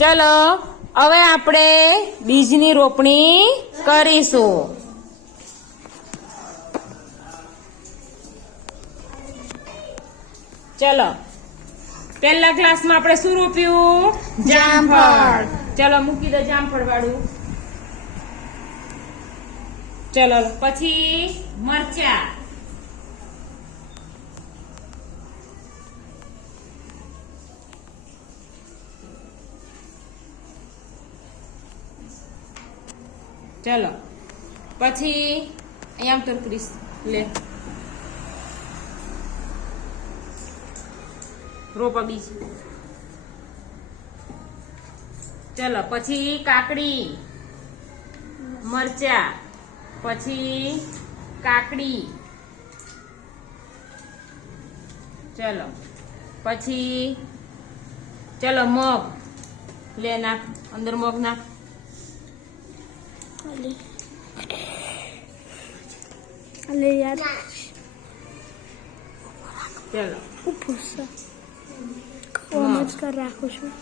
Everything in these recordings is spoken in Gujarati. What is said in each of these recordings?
ચલો હવે આપણે બીજની રોપણી કરીશું. ચલો પહેલા ક્લાસમાં આપણે શું રોપ્યું? જામફળ. ચલો મૂકી દો જામફળ વાળું. ચલો પછી મરચા, ચલો પછી અહીંયા તો ક્રિસ લે રોપા બીજ. ચલો પછી કાકડી, મરચા, પછી કાકડી. ચલો પછી ચલો મગ લે નાખ, અંદર મગ નાખ. અલે યાર ચલો કોમજ કર રાખું છું.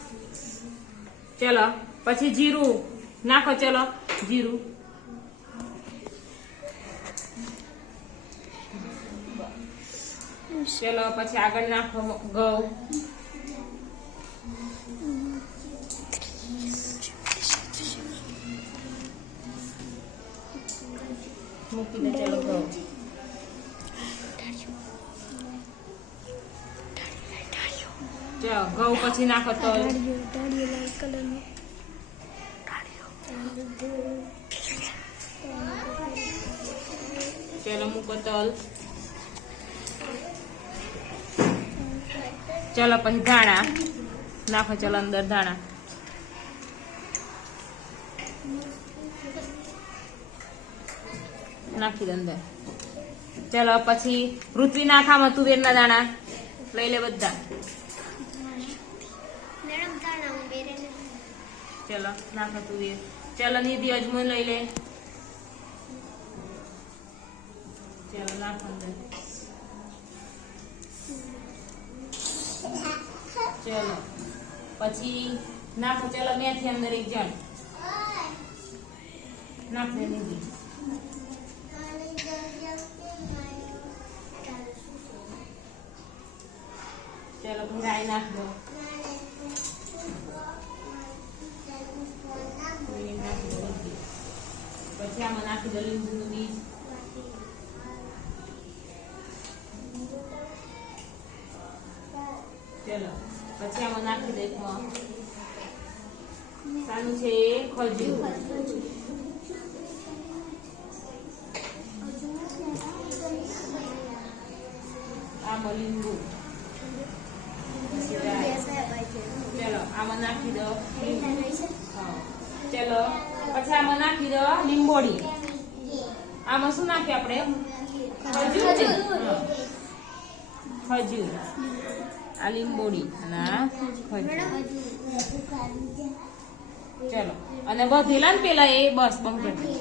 ચલો પછી જીરું નાખો. ચલો જીરું. ચલો પછી આગળ નાખો ઘઉં. મૂકી દે. ચલો ઘઉં. ચલો ઘઉં પછી નાખો તલ. ડાળીઓ લાલ કલરનો ચલો મૂકો તલ. ચલો પછી ધાણા નાખો. ચલો અંદર ધાણા. નાખી દે અંદર. ચલો પછી પૃથ્વી નાખામાં તુવેરના દાણા લઈ લે બધા. ચલો નાખો તુવેર. ચલો નિધિ અજમો લઈ લે. ચલો નાખો અંદર. ચલો પછી નાખો. ચલો મેથી અંદર એક જણ નાખ દે નિધિ. ચલો રાઈ નાખ દો. પછી આમાં નાખી દો લીંબુનું બીજ. ચલો પછી આમાં નાખી દે સાનું છે ખજૂર. આમાં લીંબુ. ચલો આમાં નાખી દો. ચલો પછી આમાં નાખી દો લીંબોડી. આમાં શું નાખ્યું આપણે? ખજૂર. આ લીંબોડી અને ખજૂર. ચલો અને બધેલા ને પેલા એ બસ બંધ કરી.